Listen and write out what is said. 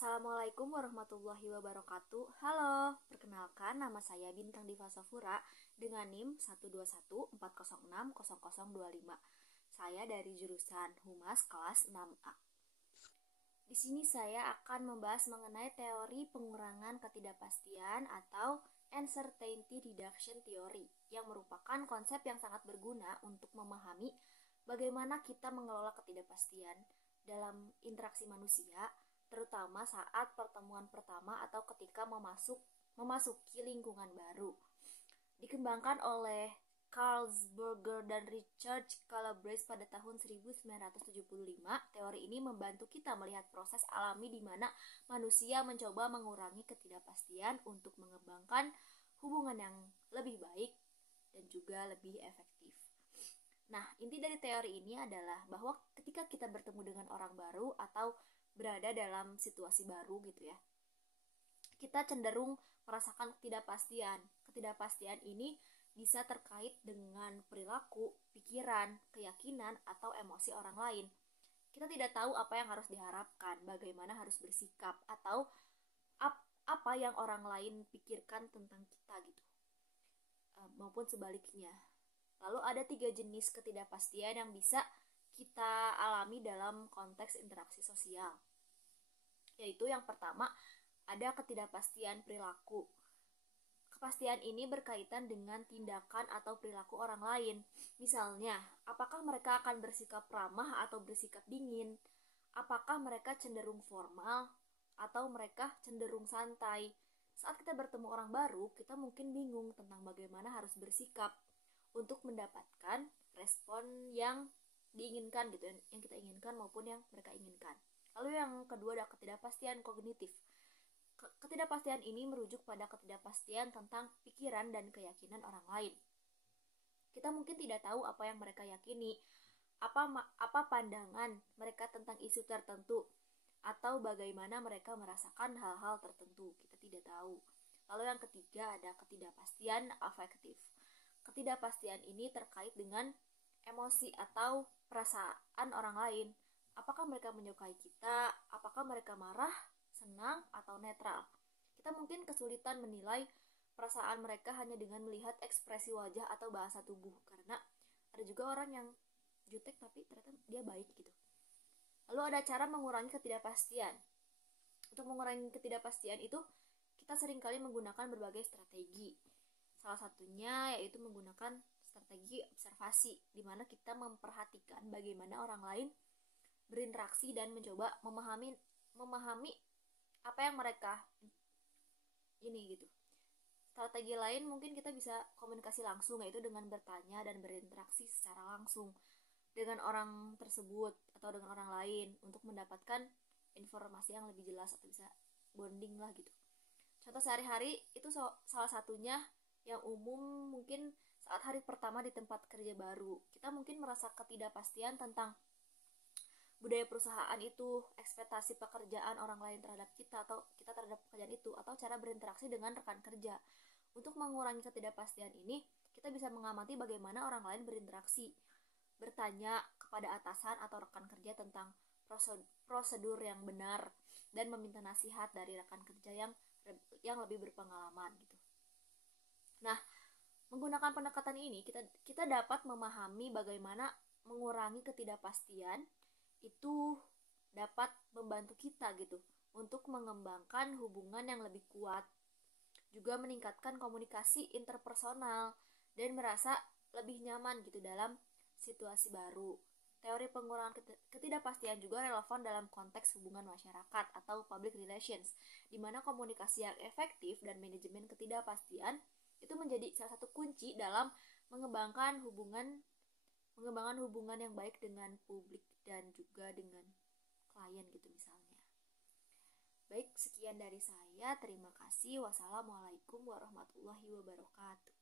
Assalamualaikum warahmatullahi wabarakatuh. Halo, perkenalkan nama saya Bintang Diva Safura dengan NIM 12140600025. Saya dari jurusan Humas kelas 6A. Di sini saya akan membahas mengenai teori pengurangan ketidakpastian atau Uncertainty Reduction Theory yang merupakan konsep yang sangat berguna untuk memahami bagaimana kita mengelola ketidakpastian dalam interaksi manusia, terutama saat pertemuan pertama atau ketika memasuki lingkungan baru. Dikembangkan oleh Carl Berger dan Richard Calabrese pada tahun 1975, teori ini membantu kita melihat proses alami di mana manusia mencoba mengurangi ketidakpastian untuk mengembangkan hubungan yang lebih baik dan juga lebih efektif. Nah, inti dari teori ini adalah bahwa ketika kita bertemu dengan orang baru atau berada dalam situasi baru gitu ya, kita cenderung merasakan ketidakpastian. Ketidakpastian ini bisa terkait dengan perilaku, pikiran, keyakinan, atau emosi orang lain. Kita tidak tahu apa yang harus diharapkan, bagaimana harus bersikap, atau apa yang orang lain pikirkan tentang kita gitu, maupun sebaliknya. Lalu ada 3 jenis ketidakpastian yang bisa kita alami dalam konteks interaksi sosial. Yaitu yang pertama, ada ketidakpastian perilaku. Kepastian ini berkaitan dengan tindakan atau perilaku orang lain. Misalnya, apakah mereka akan bersikap ramah atau bersikap dingin? Apakah mereka cenderung formal atau mereka cenderung santai? Saat kita bertemu orang baru, kita mungkin bingung tentang bagaimana harus bersikap untuk mendapatkan respon yang diinginkan gitu, yang kita inginkan maupun yang mereka inginkan. Lalu yang kedua ada ketidakpastian kognitif. Ketidakpastian ini merujuk pada ketidakpastian tentang pikiran dan keyakinan orang lain. Kita mungkin tidak tahu apa yang mereka yakini, apa pandangan mereka tentang isu tertentu, atau bagaimana mereka merasakan hal-hal tertentu. Kita tidak tahu. Lalu yang ketiga ada ketidakpastian afektif. Ketidakpastian ini terkait dengan emosi atau perasaan orang lain. Apakah mereka menyukai kita? Apakah mereka marah, senang, atau netral? Kita mungkin kesulitan menilai perasaan mereka hanya dengan melihat ekspresi wajah atau bahasa tubuh, karena ada juga orang yang jutek tapi ternyata dia baik gitu. Lalu ada cara mengurangi ketidakpastian. Untuk mengurangi ketidakpastian itu kita seringkali menggunakan berbagai strategi. Salah satunya yaitu menggunakan strategi observasi, di mana kita memperhatikan bagaimana orang lain berinteraksi dan mencoba memahami apa yang mereka ini gitu. Strategi lain mungkin kita bisa komunikasi langsung, yaitu dengan bertanya dan berinteraksi secara langsung dengan orang tersebut atau dengan orang lain untuk mendapatkan informasi yang lebih jelas atau bisa bonding lah gitu. Contoh sehari-hari itu salah satunya yang umum mungkin saat hari pertama di tempat kerja baru. Kita mungkin merasa ketidakpastian tentang budaya perusahaan itu, ekspektasi pekerjaan orang lain terhadap kita atau kita terhadap pekerjaan itu, atau cara berinteraksi dengan rekan kerja. Untuk mengurangi ketidakpastian ini, kita bisa mengamati bagaimana orang lain berinteraksi, bertanya kepada atasan atau rekan kerja tentang prosedur yang benar, dan meminta nasihat dari rekan kerja yang lebih berpengalaman gitu. Nah, menggunakan pendekatan ini kita dapat memahami bagaimana mengurangi ketidakpastian itu dapat membantu kita gitu untuk mengembangkan hubungan yang lebih kuat, juga meningkatkan komunikasi interpersonal dan merasa lebih nyaman gitu dalam situasi baru. Teori pengurangan ketidakpastian juga relevan dalam konteks hubungan masyarakat atau public relations, di mana komunikasi yang efektif dan manajemen ketidakpastian itu menjadi salah satu kunci dalam mengembangkan hubungan yang baik dengan publik dan juga dengan klien gitu misalnya. Baik, sekian dari saya. Terima kasih. Wassalamualaikum warahmatullahi wabarakatuh.